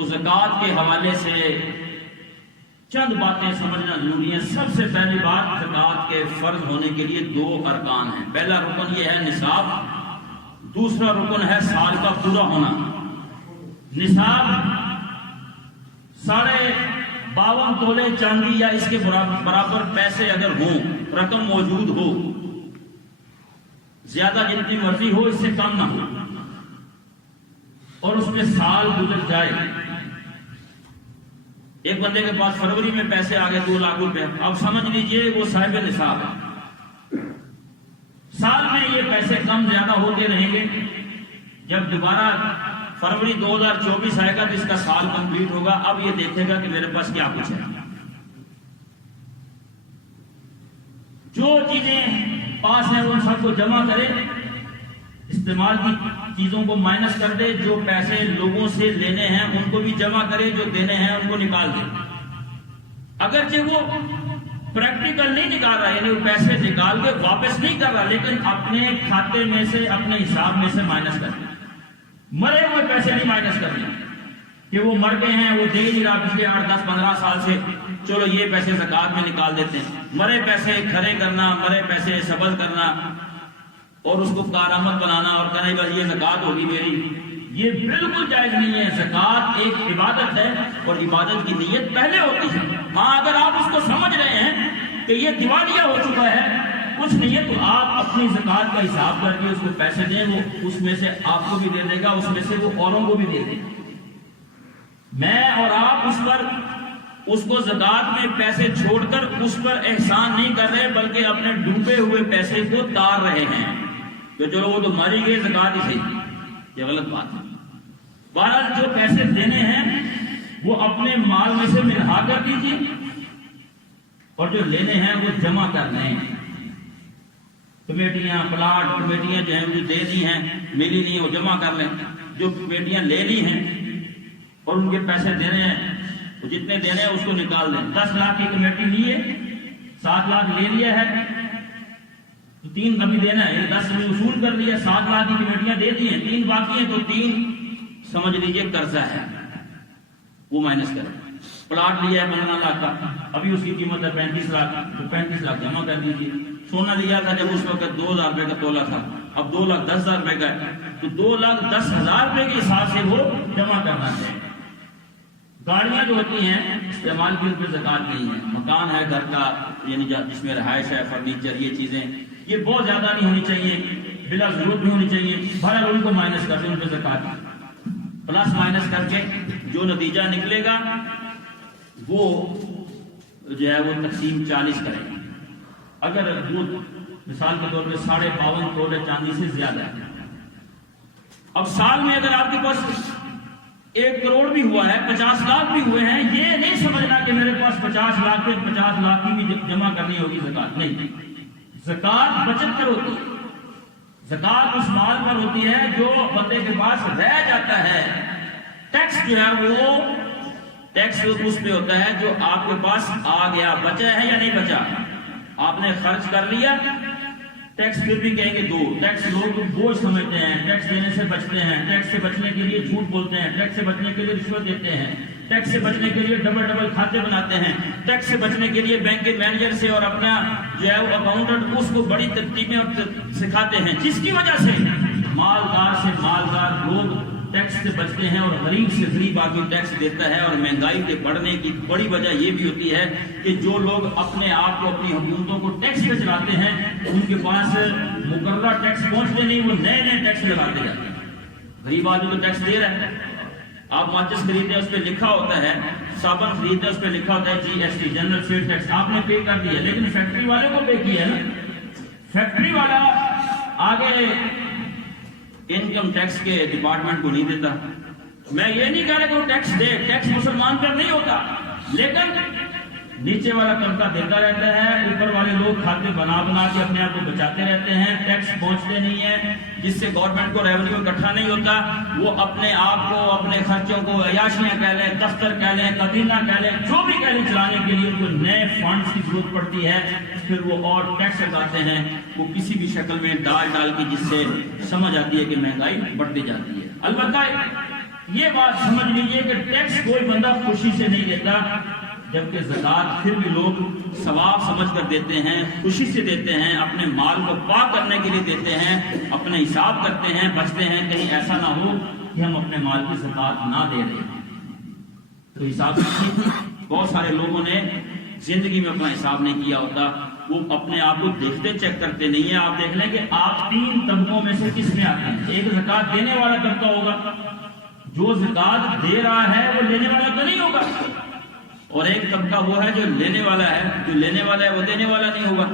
تو زکوٰۃ کے حوالے سے چند باتیں سمجھنا ضروری ہیں۔ سب سے پہلی بات، زکوٰۃ کے فرض ہونے کے لیے 2 ارکان ہیں۔ پہلا رکن یہ ہے نصاب، دوسرا رکن ہے سال کا پورا ہونا۔ نصاب 52.5 تولے چاندی یا اس کے برابر پیسے اگر ہوں، رقم موجود ہو، زیادہ جتنی مرضی ہو، اس سے کم نہ ہو، اور اس میں سال گزر جائے۔ ایک بندے کے پاس فروری میں پیسے آ گئے 2 لاکھ روپے، اب سمجھ لیجئے وہ صاحب نصاب ہے۔ سال میں یہ پیسے کم زیادہ ہوتے رہیں گے، جب دوبارہ فروری 2024 آئے گا تو اس کا سال کمپلیٹ ہوگا، اب یہ دیکھے گا کہ میرے پاس کیا کچھ ہے۔ جو چیزیں پاس ہیں ان سب کو جمع کرے، استعمال کی چیزوں کو مائنس کر دے، جو پیسے لوگوں سے لینے ہیں ان کو بھی جمع کرے، جو دینے ہیں ان کو نکال دے۔ اگرچہ وہ پریکٹیکل نہیں نکال رہا، یعنی وہ پیسے نکال کے واپس نہیں کر رہا، لیکن اپنے کھاتے میں سے، اپنے حساب میں سے مائنس کر دے۔ مرے ہوئے پیسے نہیں مائنس کرنے کہ وہ مر گئے ہیں، وہ دے نہیں رہا پچھلے 8 10 15 سال سے، چلو یہ پیسے زکوٰۃ میں نکال دیتے ہیں۔ مرے پیسے کھڑے کرنا، مرے پیسے سبز کرنا اور اس کو کارآمد بنانا اور کہنا بس یہ زکوٰۃ ہوگی میری، یہ بالکل جائز نہیں ہے۔ زکوٰۃ ایک عبادت ہے اور عبادت کی نیت پہلے ہوتی ہے۔ ہاں اگر آپ اس کو سمجھ رہے ہیں کہ یہ دیوالیہ ہو چکا ہے، کچھ نہیں ہے، تو آپ اپنی زکوٰۃ کا حساب کر کے اس کو پیسے دیں، وہ اس میں سے آپ کو بھی دے دے گا، اس میں سے وہ اوروں کو بھی دے دے گا۔ میں اور آپ اس کو زکوٰۃ میں پیسے چھوڑ کر اس پر احسان نہیں کر رہے، بلکہ اپنے ڈوبے ہوئے پیسے کو تار رہے ہیں کہ چلو وہ تو ماری گئی، زکوٰۃ ہی صحیح۔ یہ غلط بات ہے۔ بہرحال جو پیسے دینے ہیں وہ اپنے مال میں سے منہا کر دیجیے، اور جو لینے ہیں وہ جمع کر لیں۔ کمیٹیاں، پلاٹ کمیٹیاں جو ہیں جو دے دی ہیں، ملی نہیں، وہ جمع کر لیں۔ جو کمیٹیاں لے لی ہیں اور ان کے پیسے دینے ہیں، وہ جتنے دینے ہیں اس کو نکال دیں۔ 10 لاکھ کی کمیٹی لی ہے، 7 لاکھ لے لیا ہے تو 3 ابھی دینا ہے، 10 میں وصول کر لیا، 7 لاکھ کی کمیٹیاں دے دی ہیں، 3 باقی ہیں تو 3 سمجھ لیجئے قرضہ ہے، وہ مائنس کریں۔ پلاٹ لیا ہے 15 لاکھ کا، ابھی اس کی قیمت ہے 35 لاکھ، تو 35 لاکھ جمع کر دیجیے۔ سونا لیا تھا جب اس وقت 2,000 روپے کا تولہ تھا، اب 2,10,000 روپے کا ہے، تو 2,10,000 روپے کے حساب سے وہ جمع کرنا ہے۔ گاڑیاں جو ہوتی ہیں استعمال کی، ان پہ زکوٰۃ نہیں ہے۔ مکان ہے گھر کا، یعنی جس میں رہائش ہے، فرنیچر، یہ چیزیں یہ بہت زیادہ نہیں ہونی چاہیے، بلا ضرورت نہیں ہونی چاہیے، بہرحال ان کو مائنس کر دیں، ان پہ زکوٰۃ پلس مائنس کر کے جو نتیجہ نکلے گا وہ جو ہے وہ تقسیم 40 کریں۔ اگر دودھ مثال کے طور پہ 52.5 تولے چاندی سے زیادہ ہے، اب سال میں اگر آپ کے پاس 1 کروڑ بھی ہوا ہے، 50 لاکھ بھی ہوئے ہیں، یہ نہیں سمجھنا کہ میرے پاس 50 لاکھ پہ 50 لاکھ کی بھی جمع کرنی ہوگی زکوٰۃ، نہیں۔ زکوٰۃ بچت پر ہوتی ہے، زکوٰۃ اس مال پر ہوتی ہے جو بندے کے پاس رہ جاتا ہے۔ ٹیکس جو ہے وہ ٹیکس اس پہ ہوتا ہے جو آپ کے پاس آ گیا، بچا ہے یا نہیں بچا، آپ نے خرچ کر لیا، ٹیکس پھر بھی کہیں گے 2۔ ٹیکس لوگ بوجھ سمجھتے ہیں، ٹیکس دینے سے بچتے ہیں، ٹیکس سے بچنے کے لیے جھوٹ بولتے ہیں، ٹیکس سے بچنے کے لیے رشوت دیتے ہیں، ٹیکس سے بچنے کے لیے ڈبل کھاتے بناتے ہیں، ٹیکس سے بچنے کے لیے بینک کے مینیجر سے اور اپنا جو ہے وہ اکاؤنٹنٹ اس کو بڑی ترتیبیں سکھاتے ہیں، جس کی وجہ سے مالدار سے مالدار لوگ ٹیکس سے بچتے ہیں اور غریب سے غریب آدمی ٹیکس دیتا ہے۔ اور مہنگائی کے بڑھنے کی بڑی وجہ یہ بھی ہوتی ہے کہ جو لوگ اپنے آپ کو، اپنی حکومتوں کو ٹیکس پہ چلاتے ہیں، ان کے پاس مقررہ ٹیکس پہنچتے نہیں، وہ نئے نئے ٹیکس لگاتے جاتے ہیں۔ غریب آدمی تو ٹیکس دے رہا ہے، آپ ماچس خریدتے ہیں اس پہ لکھا ہوتا ہے، صابن خریدتے ہیں اس پہ لکھا ہوتا ہے GST جنرل سیل ٹیکس، آپ نے پے کر دیا، لیکن فیکٹری والے کو پے کیا ہے نا۔ فیکٹری والا آگے انکم ٹیکس کے ڈپارٹمنٹ کو نہیں دیتا۔ میں یہ نہیں کہہ رہا کہ وہ ٹیکس دے، ٹیکس مسلمان پر نہیں ہوتا، لیکن نیچے والا طبقہ دیتا رہتا ہے، اوپر والے لوگ کھاتے بنا بنا کے اپنے آپ کو بچاتے رہتے ہیں، ٹیکس پہنچتے نہیں ہیں، جس سے گورنمنٹ کو ریونیو اکٹھا نہیں ہوتا۔ وہ اپنے آپ کو، اپنے خرچوں کو عیاشیاں کہہ لیں، دفتر کہہ لیں، قبیلہ کہہ لیں، جو بھی کہہ لیں، چلانے کے لیے ان کو نئے فنڈز کی ضرورت پڑتی ہے، پھر وہ اور ٹیکس لگاتے ہیں، وہ کسی بھی شکل میں ڈال کے، جس سے سمجھ آتی ہے کہ مہنگائی بڑھتی جاتی ہے۔ البتہ یہ بات سمجھ لیجئے کہ ٹیکس کوئی بندہ خوشی سے نہیں دیتا، جبکہ زکات پھر بھی لوگ ثواب سمجھ کر دیتے ہیں، خوشی سے دیتے ہیں، اپنے مال کو پاک کرنے کے لیے دیتے ہیں، اپنے حساب کرتے ہیں، بچتے ہیں کہیں ایسا نہ ہو کہ ہم اپنے مال کی زکات نہ دے رہے ہیں۔ تو حساب کیجیے، بہت سارے لوگوں نے زندگی میں اپنا حساب نہیں کیا ہوتا، وہ اپنے آپ کو دیکھتے چیک کرتے نہیں ہیں۔ آپ دیکھ لیں کہ آپ 3 طبقوں میں سے کس میں آتے ہیں۔ ایک زکات دینے والا طبقہ ہوگا، جو زکات دے رہا ہے وہ لینے والا تو نہیں ہوگا، اور ایک طبقہ وہ ہے جو لینے والا ہے، جو لینے والا ہے وہ دینے والا نہیں ہوگا،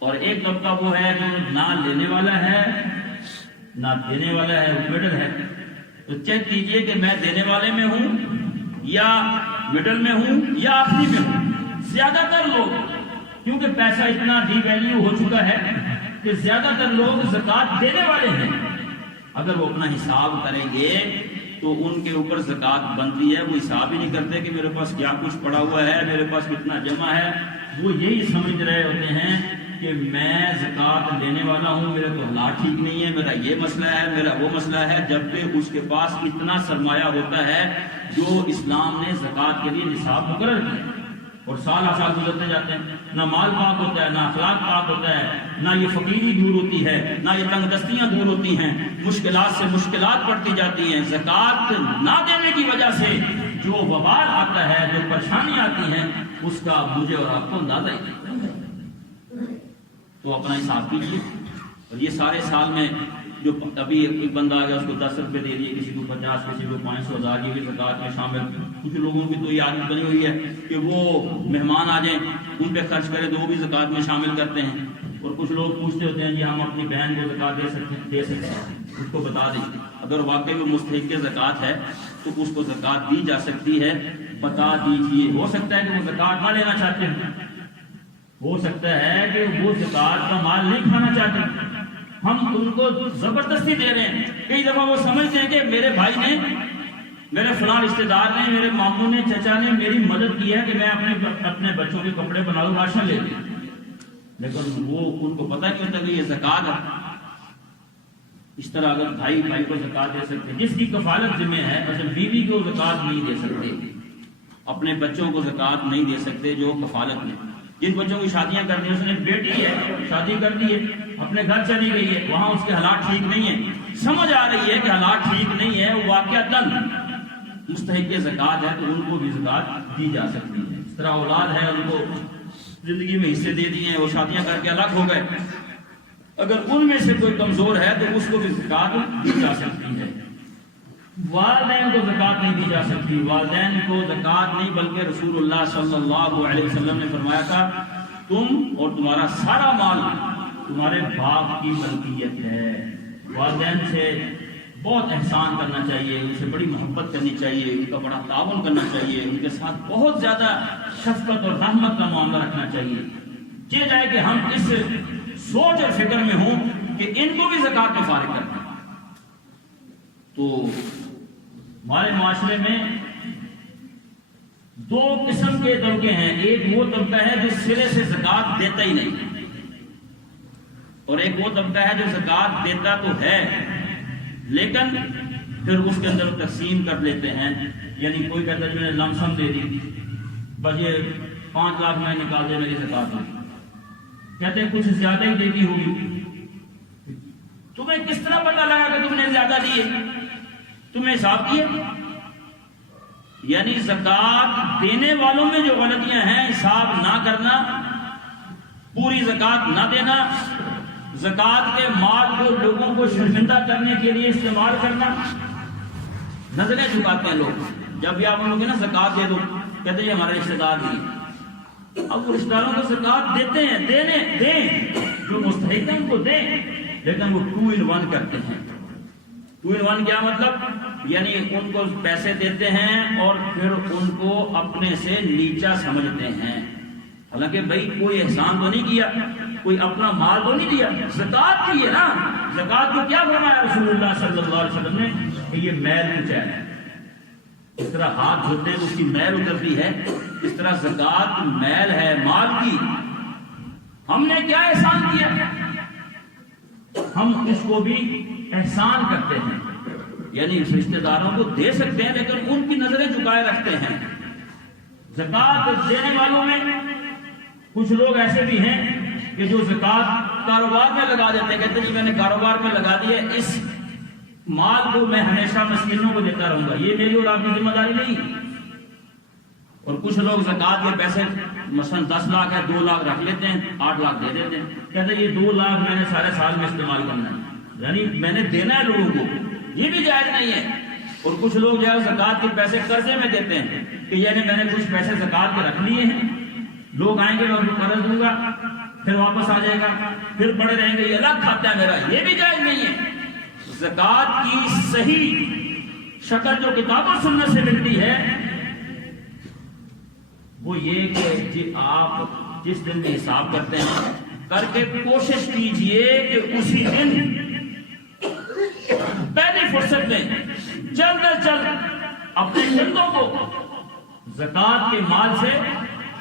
اور ایک طبقہ وہ ہے جو نہ لینے والا ہے نہ دینے والا ہے، وہ مڈل ہے۔ تو چیک کیجئے کہ میں دینے والے میں ہوں یا مڈل میں ہوں یا آخری میں ہوں۔ زیادہ تر لوگ، کیونکہ پیسہ اتنا ڈی ویلیو ہو چکا ہے کہ زیادہ تر لوگ زکات دینے والے ہیں۔ اگر وہ اپنا حساب کریں گے تو ان کے اوپر زکات بنتی ہے، وہ حساب ہی نہیں کرتے کہ میرے پاس کیا کچھ پڑا ہوا ہے، میرے پاس کتنا جمع ہے۔ وہ یہی سمجھ رہے ہوتے ہیں کہ میں زکات لینے والا ہوں، میرے تو حالات ٹھیک نہیں ہے، میرا یہ مسئلہ ہے، میرا وہ مسئلہ ہے، جبکہ اس کے پاس اتنا سرمایہ ہوتا ہے جو اسلام نے زکات کے لیے نصاب مقرر کیا، اور سال سال گزرتے جاتے ہیں، نہ مال پاک ہوتا ہے، نہ اخلاق پاک ہوتا ہے، نہ یہ فقیری دور ہوتی ہے، نہ یہ تنگ دستیاں دور ہوتی ہیں، مشکلات سے مشکلات پڑتی جاتی ہیں۔ زکات نہ دینے کی وجہ سے جو وبال آتا ہے، جو پریشانی آتی ہیں، اس کا مجھے اور آپ کو اندازہ ہی نہیں۔ تو اپنا حساب کیجیے، اور یہ سارے سال میں جو ابھی ایک بندہ آ گیا اس کو 10 روپے دے دیے، کسی کو 50، کسی کو 500، 1000 یہ بھی زکات میں شامل۔ کچھ لوگوں کی تو یہ عادت بنی ہوئی ہے کہ وہ مہمان آ جائیں ان پہ خرچ کرے تو وہ بھی زکات میں شامل کرتے ہیں، اور کچھ لوگ پوچھتے ہوتے ہیں جی ہم اپنی بہن کو زکات دے سکتے ہیں، اس کو بتا دیں اگر واقعی وہ مستحق زکات ہے تو اس کو زکات دی جا سکتی ہے، بتا دیجیے۔ ہو سکتا ہے کہ وہ زکات نہ لینا چاہتے ہیں، ہو سکتا ہے کہ وہ زکات کا مال نہیں کھانا چاہتے، ہم ان کو زبردستی دے رہے ہیں۔ کئی دفعہ وہ سمجھتے ہیں کہ میرے بھائی نے، میرے فلاں رشتے دار نے، میرے ماموں نے، چچا نے میری مدد کی ہے کہ میں اپنے بچوں کے کپڑے بناؤں، راشن لے لوں، لیکن وہ ان کو پتہ نہیں ہوتا کہ یہ زکات ہے۔ اس طرح اگر بھائی بھائی کو زکات دے سکتے، جس کی کفالت ذمہ ہے، مثلا بیوی کو زکات نہیں دے سکتے، اپنے بچوں کو زکات نہیں دے سکتے جو کفالت میں، جن بچوں کی شادیاں کر دی، اس نے بیٹی ہے شادی کر دی ہے، اپنے گھر چلی گئی ہے، وہاں اس کے حالات ٹھیک نہیں ہیں، سمجھ آ رہی ہے کہ حالات ٹھیک نہیں ہے، وہ واقعتاً مستحق زکات ہے، تو ان کو بھی زکات دی جا سکتی ہے۔ اس طرح اولاد ہے، ان کو زندگی میں حصے دے دیے ہیں، وہ شادیاں کر کے الگ ہو گئے، اگر ان میں سے کوئی کمزور ہے تو اس کو بھی زکات دی جا سکتی ہے۔ والدین کو زکات نہیں دی جا سکتی، والدین کو زکات نہیں، بلکہ رسول اللہ صلی اللہ علیہ وسلم نے فرمایا تھا تم اور تمہارا سارا مال تمہارے باپ کی ملکیت ہے۔ والدین سے بہت احسان کرنا چاہیے، ان سے بڑی محبت کرنی چاہیے، ان کا بڑا تعاون کرنا چاہیے، ان کے ساتھ بہت زیادہ شفقت اور رحمت کا معاملہ رکھنا چاہیے۔ یہ جائے کہ ہم اس سوچ اور فکر میں ہوں کہ ان کو بھی زکات میں فارغ کرنا۔ تو ہمارے معاشرے میں 2 قسم کے طبقے ہیں، ایک وہ طبقہ ہے جو سرے سے زکات دیتا ہی نہیں، اور ایک وہ طبقہ ہے جو زکات دیتا تو ہے لیکن پھر اس کے اندر تقسیم کر لیتے ہیں، یعنی کوئی کہتا ہے میں نے لم سم دے دی، بس یہ 5 لاکھ میں نکال دے میری زکات میں، کہتے ہیں کچھ زیادہ ہی دیتی ہوگی۔ تمہیں کس طرح پتہ لگا کہ تم نے زیادہ دیے؟ تمہیں حساب کیے؟ یعنی زکات دینے والوں میں جو غلطیاں ہیں، حساب نہ کرنا، پوری زکات نہ دینا، زکات کے مال کو لوگوں کو شرمندہ کرنے کے لیے استعمال کرنا، نظریں جھکاتے ہیں لوگ۔ جب بھی آپ ان لوگوں نا زکات دے دو، کہتے ہیں ہمارے رشتے دار نہیں، اب وہ رشتے داروں کو زکات دیتے ہیں، دیں جو مستحق ہیں ان کو دیں، لیکن وہ 2 in 1 کرتے ہیں۔ 2 in 1 کیا مطلب؟ یعنی ان کو پیسے دیتے ہیں اور پھر ان کو اپنے سے نیچا سمجھتے ہیں، حالانکہ بھائی کوئی احسان تو نہیں کیا، کوئی اپنا مال تو نہیں دیا، زکات کی ہے نا۔ زکات کو کیا فرمایا رسول اللہ صلی اللہ علیہ وسلم نے کہ یہ میل کچھ ہے، اس طرح ہاتھ دھوتے ہیں اس کی میل اترتی ہے، اس طرح زکات میل ہے مال کی۔ ہم نے کیا احسان کیا؟ ہم اس کو بھی احسان کرتے ہیں، یعنی رشتہ داروں کو دے سکتے ہیں لیکن ان کی نظریں جھکائے رکھتے ہیں۔ زکوٰۃ دینے والوں میں کچھ لوگ ایسے بھی ہیں کہ جو زکوٰۃ کاروبار میں لگا دیتے ہیں، کہتے ہیں میں نے کاروبار میں لگا دیا، اس مال کو میں ہمیشہ مسکینوں کو دیتا رہوں گا، یہ میری اور آپ کی ذمہ داری نہیں۔ اور کچھ لوگ زکوٰۃ کے پیسے مثلاً 10 لاکھ ہے 2 لاکھ رکھ لیتے ہیں، 8 لاکھ دے دیتے ہیں، کہتے ہیں یہ 2 لاکھ میں نے سارے سال میں استعمال کرنا ہے، یعنی میں نے دینا ہے لوگوں کو، یہ بھی جائز نہیں ہے۔ اور کچھ لوگ جو ہے زکوٰۃ کے پیسے قرضے میں دیتے ہیں کہ یعنی میں نے کچھ پیسے زکوٰۃ کے رکھ لیے ہیں، لوگ آئیں گے اور قرض دوں گا پھر واپس آ جائے گا، پھر پڑے رہیں گے، یہ الگ کھاتا ہے میرا، یہ بھی جائز نہیں ہے۔ زکوٰۃ کی صحیح شکل جو کتاب و سنت سے ملتی ہے وہ یہ کہ آپ جس دن بھی حساب کرتے ہیں کر کے کوشش کیجئے کہ اسی دن پہلی فرصت میں جلد از جلد اپنے چندوں کو زکوٰۃ کے مال سے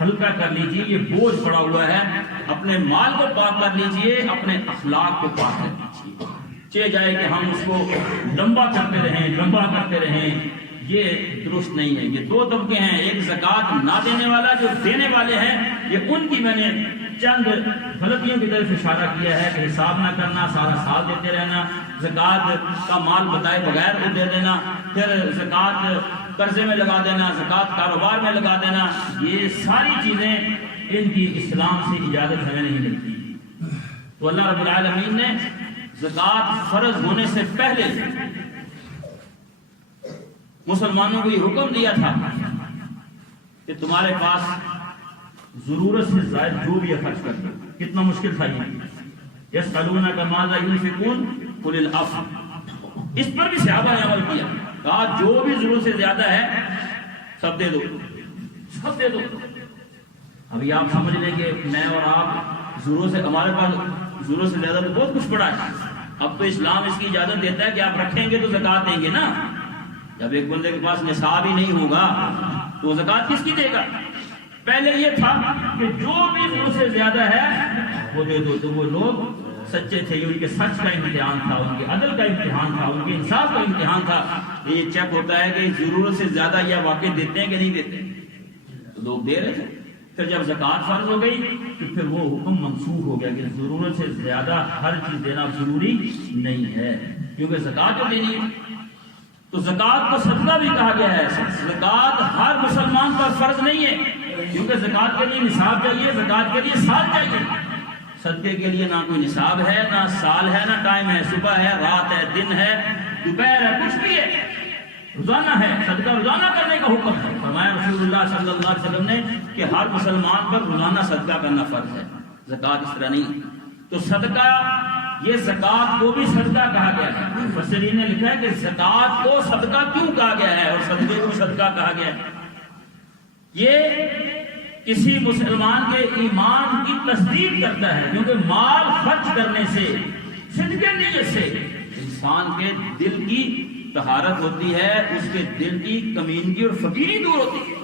ہلکا کر لیجئے، یہ بوجھ پڑا ہوا ہے، اپنے مال کو پاک کر لیجئے، اپنے اخلاق کو پاک کر لیجئے۔ چاہے جائے کہ ہم اس کو لمبا کرتے رہیں، یہ درست نہیں ہے۔ یہ 2 طبقے ہیں، ایک زکوٰۃ نہ دینے والا، جو دینے والے ہیں یہ ان کی میں نے چند غلطیوں کی طرف اشارہ کیا ہے کہ حساب نہ کرنا، سارا سال دیتے رہنا، زکوٰۃ کا مال بتائے بغیر کو دے دینا، پھر زکوٰۃ قرضے میں لگا دینا، زکوٰۃ کاروبار میں لگا دینا، یہ ساری چیزیں ان کی اسلام سے اجازت ہمیں نہیں ملتی۔ تو اللہ رب العالمین نے زکوٰۃ فرض ہونے سے پہلے مسلمانوں کو یہ حکم دیا تھا کہ تمہارے پاس ضرورت سے زائد جو بھی خرچ کر دو۔ کتنا مشکل تھا یہ، یسألونک ماذا ينفقون قل العفو، اس پر بھی صحابہ نے عمل کیا، کہا جو بھی ضرورت سے زیادہ ہے سب دے دو۔ ابھی آپ سمجھ لیں کہ میں اور آپ ضرورت سے، ہمارے پاس ضرورت سے زیادہ تو بہت کچھ پڑا ہے، اب تو اسلام اس کی اجازت دیتا ہے کہ آپ رکھیں گے تو زکوٰۃ دیں گے نا۔ جب ایک بندے کے پاس نصاب ہی نہیں ہوگا تو وہ زکوٰۃ کس کی دے گا؟ پہلے یہ تھا کہ جو بھی ضرورت سے زیادہ ہے وہ دے دو، تو وہ لوگ سچے تھے، یہ ان کے سچ کا امتحان تھا، ان کے عدل کا امتحان تھا، ان کے انصاف کا امتحان تھا۔ یہ چیک ہوتا ہے کہ ضرورت سے زیادہ یا واقع دیتے ہیں کہ نہیں دیتے، تو لوگ دے رہے تھے۔ پھر جب زکوٰۃ فرض ہو گئی تو پھر وہ حکم منسوخ ہو گیا کہ ضرورت سے زیادہ ہر چیز دینا ضروری نہیں ہے، کیونکہ زکوٰۃ جو دینی ہے۔ تو زکوٰۃ کو صدقہ بھی کہا گیا ہے، زکوٰۃ ہر مسلمان پر فرض نہیں ہے، کیونکہ زکوٰۃ کے لیے نصاب چاہیے، زکوٰۃ کے لیے سال چاہیے۔ صدقے کے لیے نہ کوئی نصاب ہے، نہ سال ہے، نہ ٹائم ہے، صبح ہے، رات ہے، دن ہے، دوپہر ہے، کچھ بھی ہے، روزانہ ہے، صدقہ روزانہ کرنے کا حکم ہے۔ فرمایا رسول اللہ صلی اللہ علیہ وسلم نے کہ ہر مسلمان پر روزانہ صدقہ کرنا فرض ہے، زکوٰۃ اس طرح نہیں۔ تو صدقہ، یہ زکوٰۃ کو بھی صدقہ کہا گیا ہے۔ مفسرین نے لکھا ہے کہ زکوٰۃ کو صدقہ کیوں کہا گیا ہے اور صدقے کو صدقہ کہا گیا ہے؟ یہ کسی مسلمان کے ایمان کی تصدیق کرتا ہے، کیونکہ مال خرچ کرنے سے، صدقے نیت سے انسان کے دل کی طہارت ہوتی ہے، اس کے دل کی کمینگی اور فقیری دور ہوتی ہے۔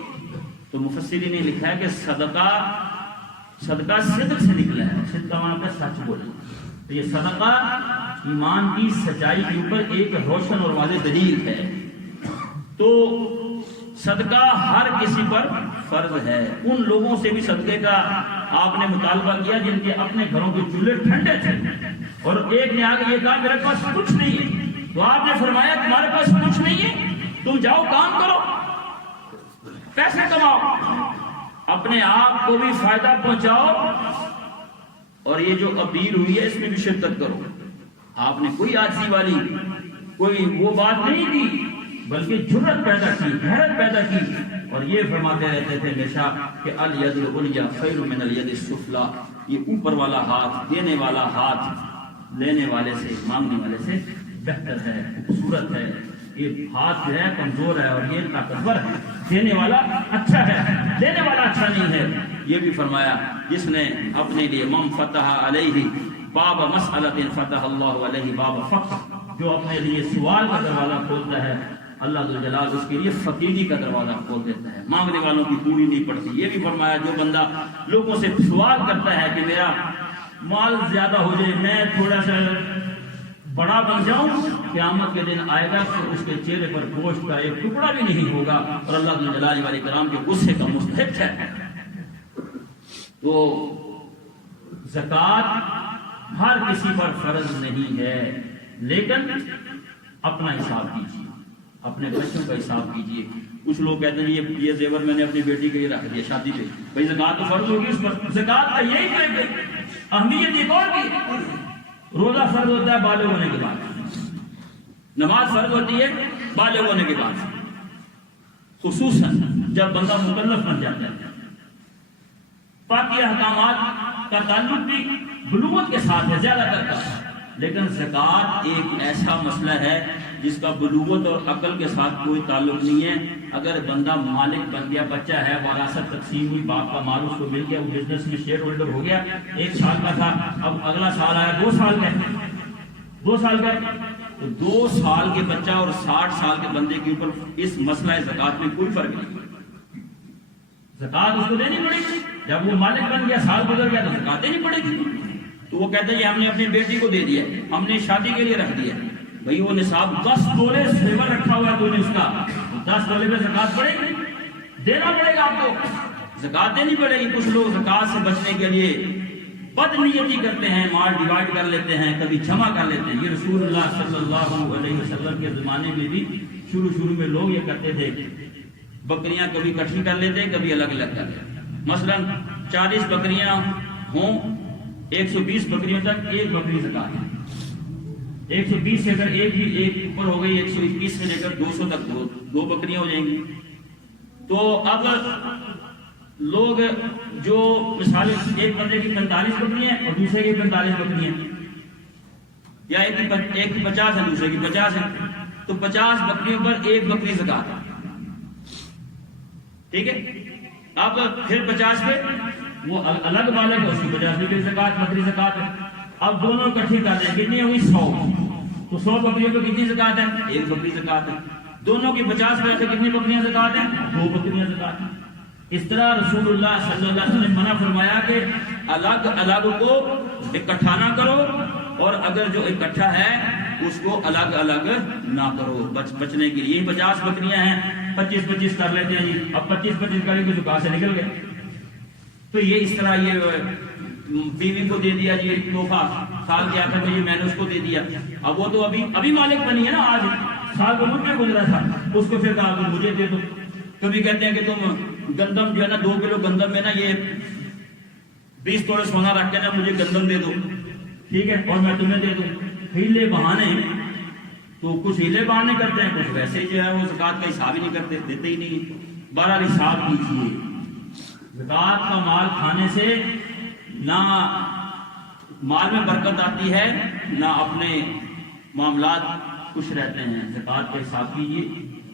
تو مفسرین نے لکھا ہے کہ صدقہ صدقہ صدق سے نکلا ہے، صدقہ معنی ہے سچ بولنا۔ تو یہ صدقہ ایمان کی سچائی کے اوپر ایک روشن اور واضح دلیل ہے۔ تو صدقہ ہر کسی پر فرض ہے۔ ان لوگوں سے بھی صدقے کا آپ نے مطالبہ کیا جن کے اپنے گھروں کے چولہے ٹھنڈے تھے، اور ایک نے آگے یہ کہا میرے پاس کچھ نہیں ہے، تو آپ نے فرمایا تمہارے پاس کچھ نہیں ہے، تم جاؤ کام کرو، پیسے کماؤ، اپنے آپ کو بھی فائدہ پہنچاؤ، اور یہ جو اپیل ہوئی ہے اس میں بھی شرکت کرو۔ آپ نے کوئی عاجزی والی کوئی وہ بات نہیں کی، بلکہ جرأت پیدا کی، غیرت پیدا کی، اور یہ فرماتے رہتے تھے ہمیشہ کہ الید العلیٰ خیر من الید السفلیٰ، یہ اوپر والا ہاتھ، دینے والا ہاتھ لینے والے سے، مانگنے والے سے بہتر ہے، خوبصورت ہے۔ یہ ہاتھ جو ہے کمزور ہے اور یہ طاقتور ہے، دینے والا اچھا ہے، لینے والا اچھا نہیں ہے۔ یہ بھی فرمایا جس نے اپنے لیے من فتح علیہ باب مسئلۃ فتح اللہ علیہ باب فقر، جو اپنے لیے سوال کا دروازہ کھولتا ہے اللہ ذوالجلال اس کے لیے فقیری کا دروازہ کھول دیتا ہے، مانگنے والوں کی پوری نہیں پڑتی۔ یہ بھی فرمایا جو بندہ لوگوں سے سوال کرتا ہے کہ میرا مال زیادہ ہو جائے، میں تھوڑا سا بڑا بن جاؤں، قیامت کے دن آئے گا تو اس کے چہرے پر گوشت کا ایک ٹکڑا بھی نہیں ہوگا اور اللہ ذو الجلال والاکرام کے غصے کا مستحق ہے۔ تو زکوٰۃ ہر کسی پر فرض نہیں ہے، لیکن اپنا حساب کیجیے، اپنے بچوں کا حساب کیجیے۔ کچھ لوگ کہتے ہیں یہ زیور میں نے اپنی بیٹی کے لیے رکھ دیا شادی پہ، بھائی زکوٰۃ تو فرض ہوگی اس پر۔ زکوٰۃ کا یہی تو اہمیت ایک اور کی، روزہ فرض ہوتا ہے بالغ ہونے کے بعد، نماز فرض ہوتی ہے بالغ ہونے کے بعد، خصوصاً جب بندہ مکلف بن جاتا ہے۔ باقی احکامات کا تعلق بھی بلوغت کے ساتھ ہے زیادہ تر کا، لیکن زکوٰۃ ایک ایسا مسئلہ ہے جس کا بلوغت اور عقل کے ساتھ کوئی تعلق نہیں ہے۔ اگر بندہ مالک بن گیا، بچہ ہے، وراثت تقسیم ہوئی، باپ کا مال اس کو مل گیا، وہ بزنس میں شیئر ہولڈر ہو گیا، 1 سال کا تھا، اب اگلا سال آیا 2 سال کا، 2 سال کا، تو 2 سال کے بچہ اور 60 سال کے بندے کے اوپر اس مسئلہ زکوٰۃ میں کوئی فرق نہیں۔ زکوٰۃ اس کو دینی پڑے گی، جب وہ مالک بن گیا، سال گزر گیا تو زکوٰۃ دینی پڑے گی۔ تو وہ کہتے ہیں ہم نے اپنی بیٹی کو دے دیا، ہم نے شادی کے لیے رکھ دیا، بھئی وہ نصاب 10 تولے زیور رکھا ہوا ہے تو نے اس کا 10 تولے پہ زکوٰۃ پڑے گی، دینا پڑے گا آپ کو، زکوٰۃ دینی پڑے گی۔ کچھ لوگ زکوٰۃ سے بچنے کے لیے بد نیتی کرتے ہیں، مال ڈیوائیڈ کر لیتے ہیں، کبھی جمع کر لیتے ہیں۔ یہ رسول اللہ صلی اللہ علیہ وسلم کے زمانے میں بھی شروع میں لوگ یہ کرتے تھے، بکریاں کبھی اکٹھی کر لیتے، کبھی الگ الگ کر لیتے۔ مثلا 40 بکریاں ہوں، 120 بکریوں تک ایک بکری زکوٰۃ ہے، 120 سے اگر ایک اوپر ہو گئی، 121 سے لے کر 200 تک 2 بکریاں ہو جائیں گی۔ تو اب لوگ جو مثال ایک بندے کی 45 بکریاں ہیں اور دوسرے کی 45 بکریاں ہیں، یا ایک کی 50 ہے دوسرے کی 50 ہے، تو 50 بکریوں پر ایک بکری زکوٰۃ ہے، ٹھیک ہے۔ اب پھر 50 پہ وہ الگ بالغ ہے، اس کی 50 بھی زکوٰۃ بکری زکوٰۃ ہے۔ اب دونوں اکٹھی کر دیں، کتنی ہوئی 100، تو 100 بکریوں پہ کتنی زکوٰۃ ہے؟ ایک بکری زکوٰۃ ہے۔ دونوں کی 50 میں سے کتنی بکریاں زکوٰۃ ہیں؟ 2 بکریاں زکوٰۃ ہیں۔ اس طرح رسول اللہ صلی اللہ علیہ وسلم نے منع فرمایا کہ الگ الگ کو اکٹھا نہ کرو، اور اگر جو اکٹھا ہے اس کو الگ الگ نہ کرو بچنے کے لیے۔ 50 بکریاں ہیں، 25 کر لیتے ہیں جی، اب 25 کر کے زکوٰۃ سے نکل گئے، تو یہ اس طرح یہ بیوی کو دے دیا جی تحفہ، سال کے آخر میں یہ میں نے اس کو دے دیا، اب وہ تو ابھی مالک بنی ہے نا، آج سال کو مجھ میں گزرا تھا، اس کو پھر کہا کہ مجھے دے دو۔ کبھی کہتے ہیں کہ تم گندم جو ہے نا 2 کلو گندم میں نا یہ 20 توڑے سونا رکھ کے نا مجھے گندم دے دو، ٹھیک ہے، اور میں تمہیں دے دوں۔ ہیلے بہانے، تو کچھ ہیلے بہانے کرتے ہیں، کچھ ویسے جو ہے وہ زکوٰۃ کا حساب ہی نہیں کرتے، دیتے ہی نہیں۔ بہرحال حساب کیجیے، زکوٰۃ کا مال کھانے سے نہ مال میں برکت آتی ہے، نہ اپنے معاملات خوش رہتے ہیں۔ زکوٰۃ کا حساب کیجیے،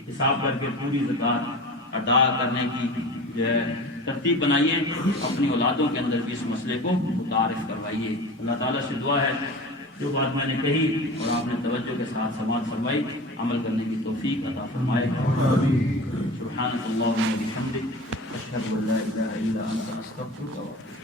حساب کر کے پوری زکوٰۃ ادا کرنے کی جو ہے ترتیب بنائیے، اپنی اولادوں کے اندر بھی اس مسئلے کو متعارف کروائیے۔ اللہ تعالیٰ سے دعا ہے جو بات میں نے کہی اور آپ نے توجہ کے ساتھ سماعت فرمائی، عمل کرنے کی توفیق عطا فرمائے۔ سبحانک اللہم و بحمدک، اشہد ان لا الہ الا انت، استغفرک و اتوب الیک۔